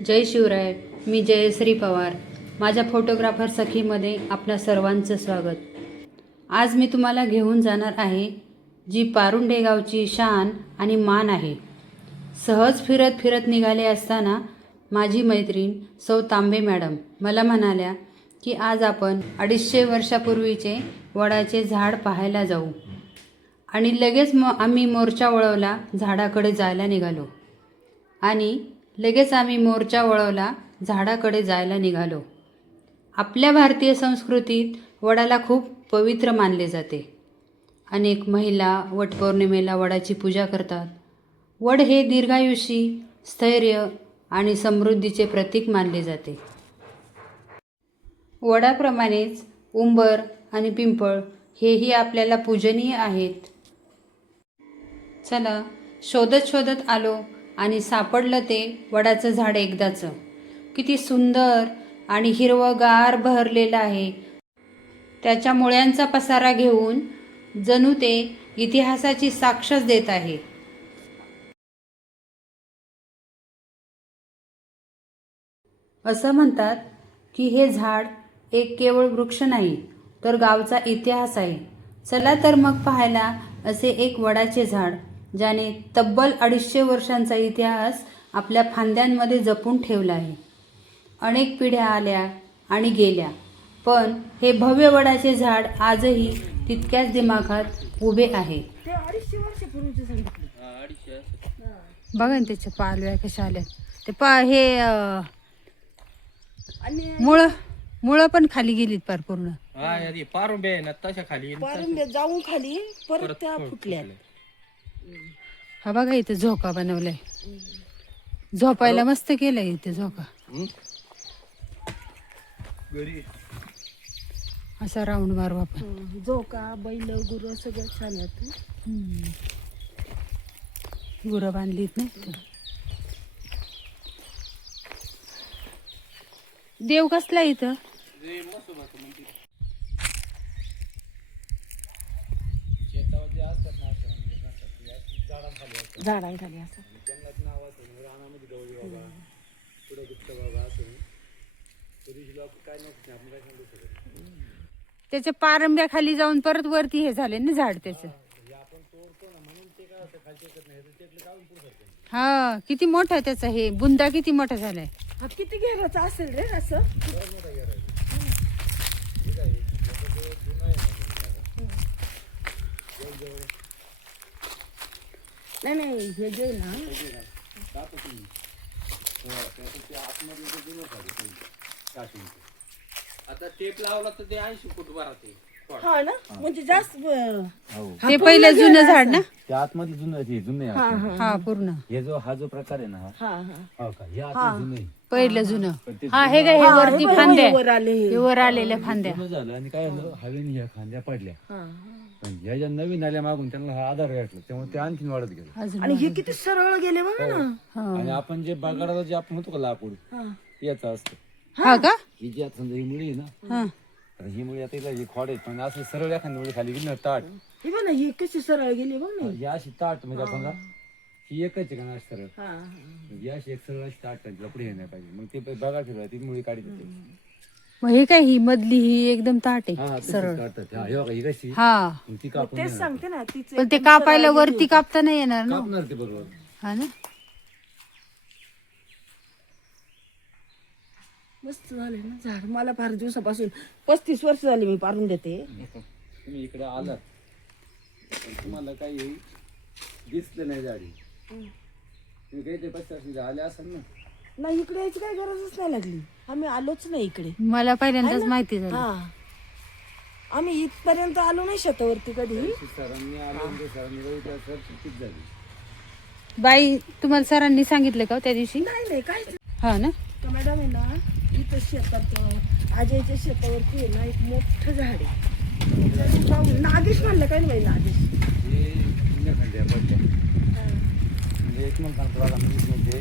जय शिवराय. मी जयश्री पवार. माझ्या फोटोग्राफर सखीमध्ये आपल्या सर्वांचं स्वागत. आज मी तुम्हाला घेऊन जाणार आहे जी पारुंडे गावची शान आणि मान आहे. सहज फिरत फिरत निघाले असताना माझी मैत्रीण सौ तांबे मॅडम मला म्हणाल्या की आज आपण 250 वर्षापूर्वीचे वडाचे झाड पाहायला जाऊ. आणि लगेच आम्ही मोर्चा वळवला, झाडाकडे जायला निघालो. आपल्या भारतीय संस्कृतीत वडाला खूप पवित्र मानले जाते. अनेक महिला वटपौर्णिमेला वडाची पूजा करतात. वड हे दीर्घायुषी, स्थैर्य आणि समृद्धीचे प्रतीक मानले जाते. वडाप्रमाणेच उंबर आणि पिंपळ हेही आपल्याला पूजनीय आहेत. चला, शोधत शोधत आलो आणि सापडलं ते वडाचं झाड एकदाचं. किती सुंदर आणि हिरवंगार बहरलेलं आहे. त्याच्या मुळ्यांचा पसारा घेऊन जणू ते इतिहासाची साक्षच देत आहे. असं म्हणतात की हे झाड एक केवळ वृक्ष नाही तर गावचा इतिहास आहे. चला तर मग पाहायला असे एक वडाचे झाड ज्याने तब्बल 250 वर्षांचा इतिहास आपल्या फांद्यांमध्ये जपून ठेवला आहे. अनेक पिढ्या आल्या आणि गेल्या, पण हे भव्य वडाचे झाड आजही तितक्याच दिमाखात उभे आहे. बघा ना त्याच्या पालव्या कशा आल्या. ते मुळं पण खाली गेलीत पार पूर्ण. पारुंबे ना तशा खाली पारुंबे जाऊन खाली परत त्या फुटल्या. हा बघा इथे झोका बनवलाय. झोपायला मस्त केलंय इथे झोका. असा राऊंड मारू आपण. झोका, बैल, गुरं सगळं छान आहेत. गुरं बांधलीत नाही. देव कसला इथं. झाडांखाली असं त्याच्या पारंब्या खाली जाऊन परत वरती हे झाले ना झाड त्याचं. हा, किती मोठा त्याचा हे बुंदा किती मोठा झालाय. हा किती घेराचं असेल रे असं. नाही हे जे ना आता टेप लावला तर ते 80 फूट वर राहते. हा ना, म्हणजे जास्त ते पहिलं जुनं झाड ना. त्या आतमध्ये जुनं आहे. हा पूर्ण हा जो प्रकार आहे ना हो का, हे आतमध्ये जुनं आहे. पहिलं जुनं. हा हे काय, हे वरती फांद्या, वर आले हे वर आलेल्या फांद्या. जुनं झालं आणि काय झालं, हवेने ह्या खांद्या पडल्या. पण ह्या ज्या नवीन आल्या मागून त्यांना हा आधार भेटला, त्यामुळे ते आणखीन वाढत गेलं. आणि हे किती सरळ गेले बघा ना. आणि आपण जे बागाडाला जे आपण म्हणतो का लाकूड, याचा असतं. हा का. ही जी आता समजा ही मुळी आहे ना, हा तर ही मुळी आता ही खोड आहे, पण असं सरळ एखादी मुळी खाली गेली ना ताट, हे बघ ना, हे कशी सरळ गेली बघ ना. ही अशी ताट म्हणजे आपण ही एकच आहे का ना अशी सरळ, म्हणजे अशी एक सरळ अशी ताट लपडी नाही पाहिजे. मग ते बघा ठेवला ती मुळी काढी देते. मग हे काय, ही मधली ही एकदम ताट आहे सरळ. ही कशी हा, ती कापून तेच सांगते ना तिचं. पण ते कापायला वरती कापता नाही येणार ना. कापणार ते बरोबर. हा ना. मस्त झाले ना झाड. मला फार दिवसापासून 35 वर्ष झाली मी पारून देते. तुम्ही इकडे आलात तुम्हाला काही दिसलं नाही झाडी, तुम्ही काही ते 35 आले असाल ना. नाही, इकडे यायची काही गरजच नाही लागली. आम्ही आलोच नाही इकडे. मला पहिल्यांदाच माहिती झालं. हा, आम्ही इथपर्यंत आलो नाही शेतावरती कधी. सरांनी आलो, सरांनी सर चुकीच झाली. बाई, तुम्हाला सरांनी सांगितलं का त्या दिवशी. नाही काहीच. हा ना. तर मॅडम आहे ना, इथं शेतात आजयच्या शेतावरती आहे ना एक मोठं झाड आहे. त्याचं जाऊन नागेश म्हणलं काय नाही. नागेश हे पुण्य खंड्या पडल्या म्हणजे एक म्हणून सांगतो बघा, म्हणजे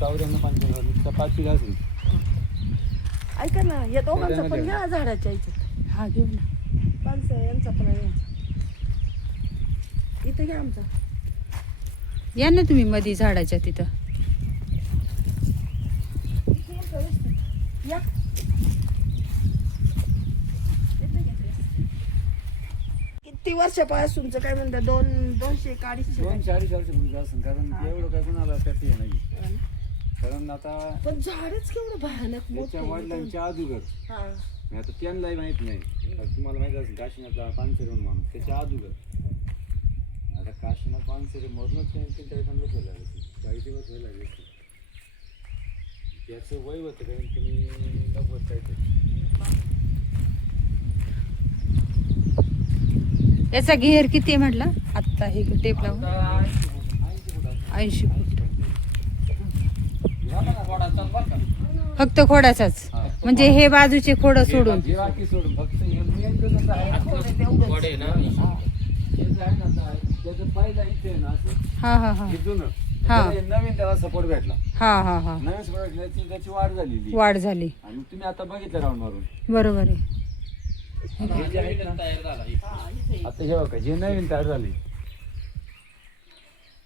54-55 पाचवी असेल. ऐका ना, या दोघांचा पण घ्या झाडाच्या याच्यात. हा घेऊ ना. पानसं यांचा पण आहे. इथं घ्या आमचा. या ना तुम्ही मधी झाडाच्या तिथं. या किती वर्षापासूनच काय म्हणतात 200 का 250 200-250 वर्षापूर्वी असं, कारण एवढं काय कोणाला त्यात हे नाही. कारण आता पण झाडच केवढं भयानक मोठं त्याच्या आहे. वडिलांच्या अगोदर, हा. आता त्यांनाही माहित नाही. आता तुम्हाला माहित असेल काशीनाथला पानसरे माणूस त्याच्या अगोदर. आता काशीनाथ पानसरे मरूनच त्यांच्या 40 वर्ष लागले, 40 वर्ष लागले. त्याचं वय होतं कारण तुम्ही 90 काहीतरी. याचा घेर किती आहे म्हटलं आत्ता हे टेप लावून? 80 फूट. फक्त खोडाचाच, म्हणजे हे बाजूचे खोड सोडून. हे बाकी सोडून फक्त हे main कसं आहे, वडे ना हे जे आहे ना आता, त्याचं पहिला इथे आहे ना असं, हा हा हा हे जुनं. हा. त्याला हे नवीन त्याला सपोर्ट भेटला. हा हा हा नवीन सपोर्ट भेटला त्याची वाढ झालेली. वाढ झाली. आणि तुम्ही आता बघितलं राऊंड मारून. बरोबर आहे. हे जे आहे ना, तयार झाला आता हे बघा जे नवीन तयार झाले.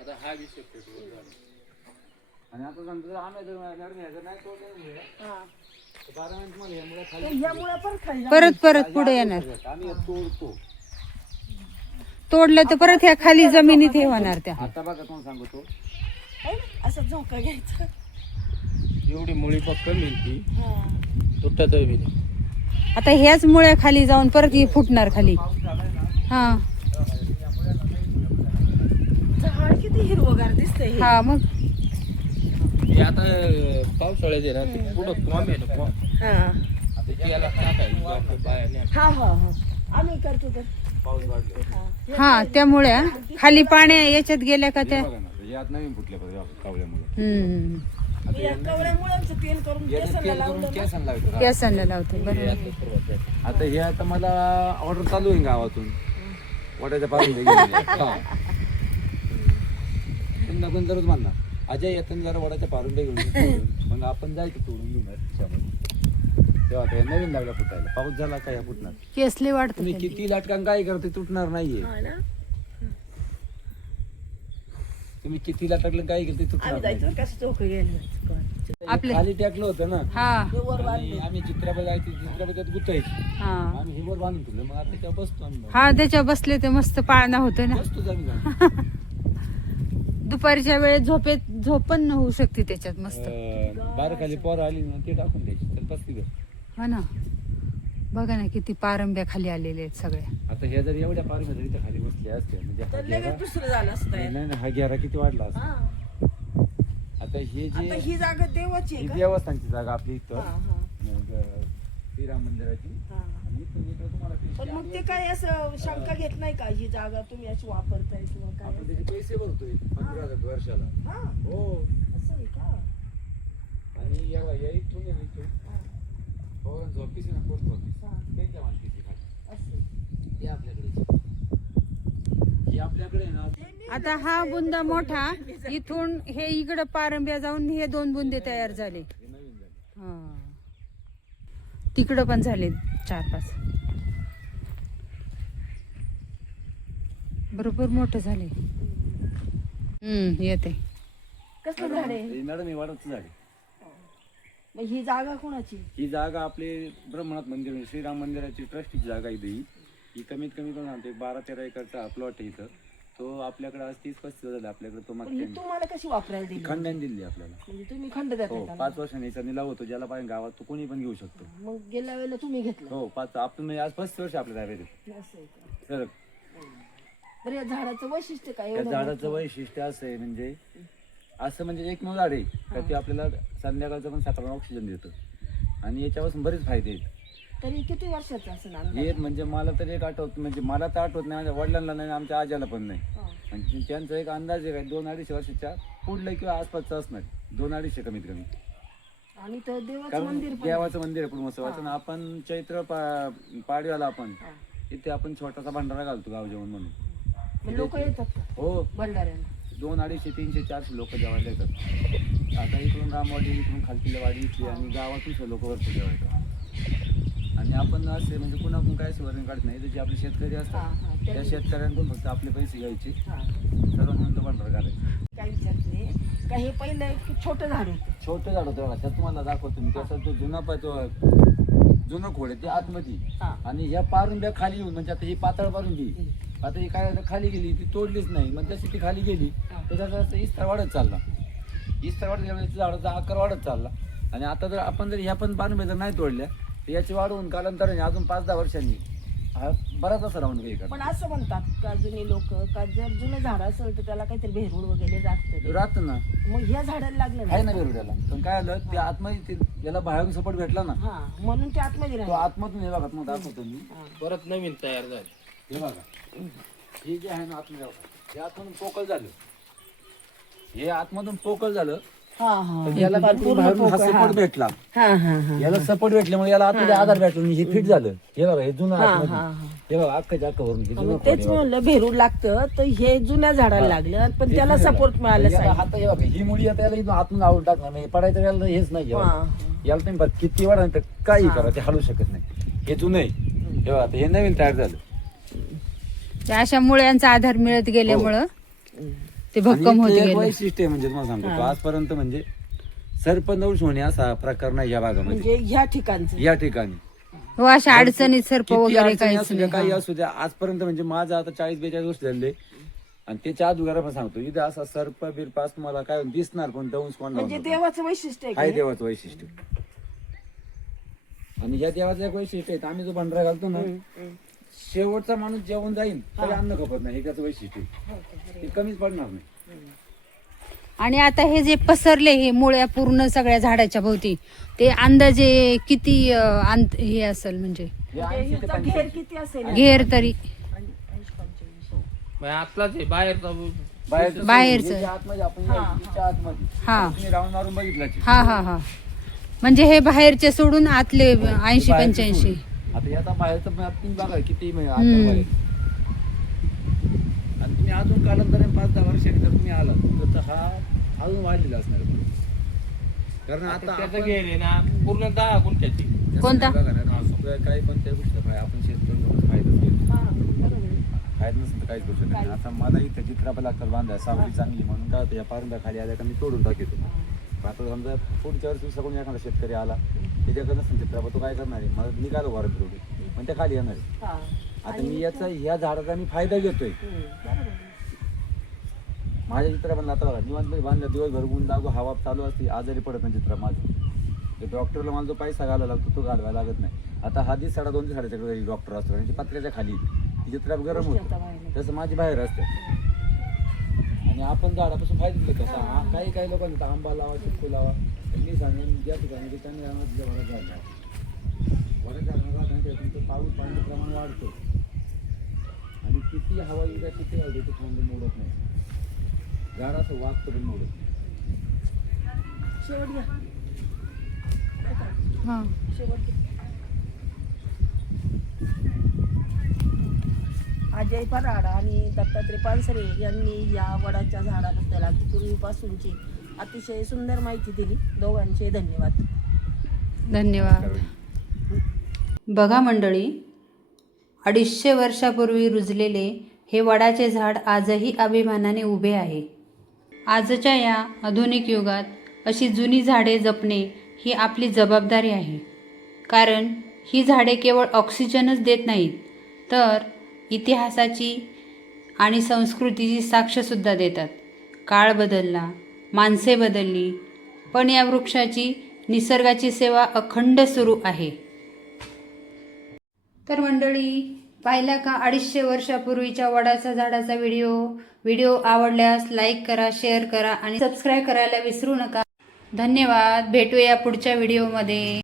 आता हा 20 फूट वर झाला. आणि आता समजा जर आम्ही जर नडण्याचं नाही तो हा. 12 मिनिट मध्ये यामुळे तर खाली ह्यामुळे पण खाली परत पुढे येणार. आम्ही हे तोडतो. तोडलं तर परत ह्या खाली जमिनीत हे होणार त्या. आता बघा तुम्हाला सांगतो, आहे ना, असं झोका घ्यायचा. एवढी मुळी पक्कन मिळती हा. तुटत बी नाही. आता ह्याच मुळे खाली जाऊन परत हे फुटणार खाली. हा झाड किती हिरवगार दिसतंय हे. हा मग हे आता पावसाळ्यात आहे ना ते पुढं कॉम आहे ना कॉम. हा आता त्याला टाकायचं आपल्या बायाने. हा हा हा आम्ही करतो तर. पाऊस वाढले. हा. हा त्यामुळे हा. खाली पाण्या याच्यात गेल्या का त्या. बघा ना यात नवीन फुटले बघा कावल्यामुळे. हम्म मी या कवड्यामुळंच तेल करून केसाला लावलं ना. केसन लावतो. केसांना लावते बरोबर. आता हे आता मला ऑर्डर चालू आहे गावातून वड्याच्या पारून पुन्हा कोण दररोज म्हणणार अजय येताना जरा वडाच्या पारून घेऊन ये. मग आपण जायचं तोडून घेऊन त्याच्यामध्ये. तेव्हा ते नवीन लागला फुटायला. पाऊस झाला काय फुटणार. केसले वाढत तुम्ही किती लाटकान काय करते तुटणार नाहीये. हा ना. तुम्ही किती लाटकलं काय केलं ते तुटणार आम्ही नाही. जायचं कसं चोख घ्यायला. आपले खाली टाकलं होतं ना हा वर आणि आम्ही चित्राबाई जायची चित्राबाई गुतायची. हा आम्ही हे वर बांधून ठेवलं मग आता त्या बसतो आम्ही. हा त्याच्या बसले ते मस्त पाळणा होतं ना. बसतो आम्ही जाऊन. दुपारच्या वेळेत झोप पण होऊ शकते त्याच्यात मस्त. बारा खाली पोर आली ना ते टाकून द्यायची तर बसती गं. हा ना बघा ना किती पारंब्या खाली आलेल्या आहेत सगळ्या. आता ह्या जर एवढ्या पार जरी इथं खाली बसले असते म्हणजे हा तर घेरा लगेच दुसरं झालं असतं. नाही नाही, हा घेरा किती वाढला असता. हा. आता हे जे आता ही जागा देवाची आहे ही का? देवस्थानची जागा आपली इथं हा, हा, मग श्रीराम मंदिराची हा. आणि इथून इकडं तुम्हाला पण मग ते काय असं शंका घेत नाही का ही जागा तुम्ही अशी वापरताय किंवा काय आपण त्याचे पैसे भरतोय 15,000 वर्षाला. हा हो असं आहे का? आणि या इथून आहे ना इथून हा, पवारांचं ऑफिस आहे ना पोस्ट ऑफिस हा, त्यांच्या मालकीची खाली असं. ते आपल्याकडे ही आपल्याकडे आहे ना. आता हा बुंदा मोठा इथून हे इकडं पारंब्या जाऊन हे 2 बुंदे तयार झाले. हे नवीन झालं. हा तिकडं पण झाले 4-5 बरोबर मोठं झाले. येते. कसलं झाड आहे? हे मॅडम हे वाढत झाली. मग ही जागा कोणाची? ही जागा आपले ब्रह्मनाथ मंदिर म्हणजे श्रीराम मंदिराची ट्रस्टीची जागा आहे ही कमीत कमी पण सांगते 12-13 एकरचा प्लॉट आहे इथं. तो आपल्याकडे आज 30-35 झाला आपल्याकडे तो पण मागच्या ही तुम्हाला कशी वापरायला दिली? खंडाने दिली आपल्याला. म्हणजे तुम्ही खंड देता हो त्याला? 5 वर्षांनी याचा निलाव होतो ज्याला पाहिजे गावात तो कोणी पण घेऊ शकतो. मग गेल्या वेळेला तुम्ही घेतलं. हो 5 आपण म्हणजे आज 35 वर्ष आपल्या ताब्यात आहे. असं आहे का? तर बरं या झाडाचं वैशिष्ट्य काय त्या एवढं झाडाचं वैशिष्ट्य असं आहे म्हणजे असं म्हणजे एकमेव झाड आहे का ते आपल्याला संध्याकाळचं पण सकाळला ऑक्सिजन देतं आणि याच्यापासून बरेच फायदे आहेत. तरी किती वर्षाचं असं हे म्हणजे मला तर एक आठवत म्हणजे मला तर आठवत नाही माझ्या वडिलांना नाही आमच्या आज्याला पण नाही. हा. आणि त्यांचा एक अंदाज आहे काय 2-2.5 वर्षाच्या पुढलं किंवा आसपासचं असणार 2-2.5 कमीत कमी. आणि तर देवाचं कारण मंदिर पण देवाचं मंदिर आहे कुडमोत्सवाचं आणि आपण चैत्र पाडव्याला आपण हा. इथे आपण छोटासा भंडारा घालतो गाव जेवण म्हणून. लोक येतात का हो भंडाऱ्याला? 200-300-400 लोक जेवायला येतात. आता इकडून रामवाडी इकडून खालतीला वाडी इथली आणि गावातून लोक वरती जेवायला. आणि आपण असे म्हणजे कुणाकडून काय सुवर्ण काढत नाही जे आपले शेतकरी हा, असतात हा, त्या शेतकऱ्यांकडून फक्त आपले पैसे घ्यायचे हा. सर्वांना भंडारा घालायचे. काय विचारते का हे पहिलं एक छोटं झाड होतं. छोटं झाड होतं बघा, त्यात तुम्हाला दाखवतो मी. त्याचा तो जुना जुनं खोड आहे ते आतमध्ये, हा. आणि ह्या पारुंब्या खाली येऊन, म्हणजे आता ही पातळ पारुंबी, आता ही काय झालं, खाली गेली, ती तोडलीच नाही. मग जशी ती खाली गेली त्याच्याचा इस्तार वाढत चालला. इस्तार वाढत गेल्यामुळे झाडाचा आकार वाढत चालला. आणि आता जर आपण जर ह्या पण पारुंब्या जर नाही तोडल्या तर याची वाढवून कालांतराने अजून 5-10 वर्षांनी हा बराच असा राहून काही पण असं म्हणतात का जुनी लोक का जर जुनं झाड असेल तर त्याला काहीतरी भेरूड वगैरे जास्त राहत ना, मग ह्या झाडाला लागलं आहे ना. ना बेरुड्याला. पण काय आलं, ते आतमध्ये याला बाहेरून सपोर्ट भेटला ना, हा म्हणून ते आतमध्ये तो राहिलं. आतमधून हे बघा तुम्हाला दाखवतो मी. परत नवीन तयार झाली. हे बघा, हे जे आहे ना आतमध्ये बघा, हे आतमधून पोकळ झालं. हे आतमधून पोकळ झालं. हा हा तर याला पूर्ण बाहेरून हा पोकळ, सपोर्ट भेटला. हा हा हा याला सपोर्ट भेटल्यामुळे याला आतमध्ये आधार भेटला आणि हे फिट झालं. हे बघा, हे जुनं हा, आतमध्ये. हा, हा. हे बघा, अख्खच्या अख्खं वरून हे जुनं मग खोड आहे तेच बघा. म्हणलं भेरूड लागतं तर हे जुन्या झाडाला लागलं पण हे त्याला जुनं सपोर्ट झालं. मिळालं याला साहेब. हात हे बघा, ही मुली आता याला इथून आतून आवड टाकणार नाही. पडायचं याला हेच नाही. हा, याला हा. याला तुम्ही बघा, किती वाढ तर काही करा, ते हलू शकत नाही. हे जुनं आहे. हे बघा, आता हे नवीन तयार झालं. त्या अशा मुळ्यांचा आधार मिळत गेल्यामुळं ते भक्कम आणि होत इथलं एक गेलं. वैशिष्ट्य आहे, म्हणजे तुम्हाला सांगतो, आजपर्यंत म्हणजे सर्पदंश होणे असा प्रकार नाही या भागामध्ये. म्हणजे ह्या ठिकाणचं या ठिकाणी हो, अशा अडचणीत सर्प किती वगैरे अडचणी काहीच असू द्या, काही नाही. असू द्या, आजपर्यंत म्हणजे माझं आता 40-42 वर्ष झाले. आणि त्याच्या अगोदर पण सांगतो, इथं असा सर्प बिरपास तुम्हाला काय दिसणार पण दंश कोण म्हणजे लावणार? देवाचं वैशिष्ट्य आहे आहे का? देवाचं वैशिष्ट्य. आणि या देवाचं एक वैशिष्ट्य आहे, आम्ही जो भंडारा घालतो ना, शेवटचा माणूस जेवण जाईल तरी अन्न खपत नाही. हे त्याचं वैशिष्ट्य आहे. ते कमीच पडणार नाही. आणि आता हे जे पसरले हे मुळ्या पूर्ण सगळ्या झाडाच्या भोवती, ते अंदाजे किती हे असेल म्हणजे हे म्हणजे 80 ते ह्याचा 85. घेर किती असेल? घेर तरी 80-85. मग आतलाच आहे बाहेरचा बाहेरचं बाहेरचं. सोडून, हे जे आतमध्ये आपण याच्या आतमध्ये हा तुम्ही राऊंड मारून बघितलं की. हा हा हा म्हणजे हे बाहेरचे सोडून आतले 80-85. आता याचा बाहेरचं पण तुम्ही बघा किती म्हणजे आकार हम्म. बाहेर. आणि तुम्ही अजून कालांतराने 5-10 वर्षांनी जर तुम्ही आलात तर हा अजून वाढलेला असणार आहे. कारण आता त्याचं आपण- घेर आहे ना पूर्ण 10 गुंठ्याची. जसं कोणता? बघा ना, सगळं काही पण त्या गोष्ट काय आपण शेतकरी लोक फायदाच घेतो. हा, बरोबर आहे. फायदा नसेल तर काहीच गोष्ट नाही. आता मला इथं चित्रापा लागतात बांधाय, सावली चांगली म्हणून काय होतं, या पारुंब्या खाली आल्या का मी तोडून टाकतो. आता समजा पुढच्या वर्षी सगळून एखादा शेतकरी आला त्याच्याकडे नसेल चित्रापा, तो काय करणार आहे, मला निघालो वारं तोडून पण त्या खाली येणार आहे. हा. आता मी याचा ह्या झाडाचा मी फायदा घेतोय. बरोबर आहे. माझ्या चित्रा पण आता बघा, निवांत बांधल्या, दिवसभर ऊन लागू, हवा चालू असते, आजारी पडत नाही चित्र माझं. ते डॉक्टरला मला जो पैसा घालायला लागतो तो घालवायला लागत नाही. आता हा 2-2.5 डॉक्टर असतो आणि पत्र्याच्या खाली ती चित्रा गरम होतं, तसं माझी बाहेर असते. आणि आपण झाडापासून फायदा घेतो कसा, हा काही लोकांनी तर आंबा लावा, चिक्कू लावा, मी सांगेन ज्या ठिकाणी की त्यांनी राहणार तिच्या वरात झाड लावा. वरात झाडाला तुमचं पाण्याचं प्रमाण वाढतो आणि किती हवा येऊ द्या, किती हवा येते थंडी मोडत नाही. झाड असं वागतं पण मोडत नाही. शेवट घ्या. हा शेवट घ्या. अजय पराड आणि दत्तात्रय पानसरे यांनी या वडाच्या झाडाबद्दल अगदी पूर्वीपासूनची अतिशय सुंदर माहिती दिली. दोघांचे धन्यवाद. धन्यवाद. बघा मंडळी, 250 वर्षापूर्वी रुजलेले हे वडाचे झाड आजही अभिमानाने उभे आहे. आजच्या या आधुनिक युगात अशी जुनी झाडे जपणे ही आपली जबाबदारी आहे. कारण ही झाडे केवळ ऑक्सिजनच देत नाहीत, तर इतिहासाची आणि संस्कृतीची साक्षसुद्धा देतात. काळ बदलला, माणसे बदलली, पण या वृक्षाची निसर्गाची सेवा अखंड सुरू आहे. तर मंडळी, पाहिला का 250 वर्षापूर्वीच्या वडाच्या झाडाचा व्हिडिओ आवडल्यास लाईक करा, शेअर करा आणि सबस्क्राईब करायला विसरू नका. धन्यवाद. भेटूया पुढच्या व्हिडिओमध्ये.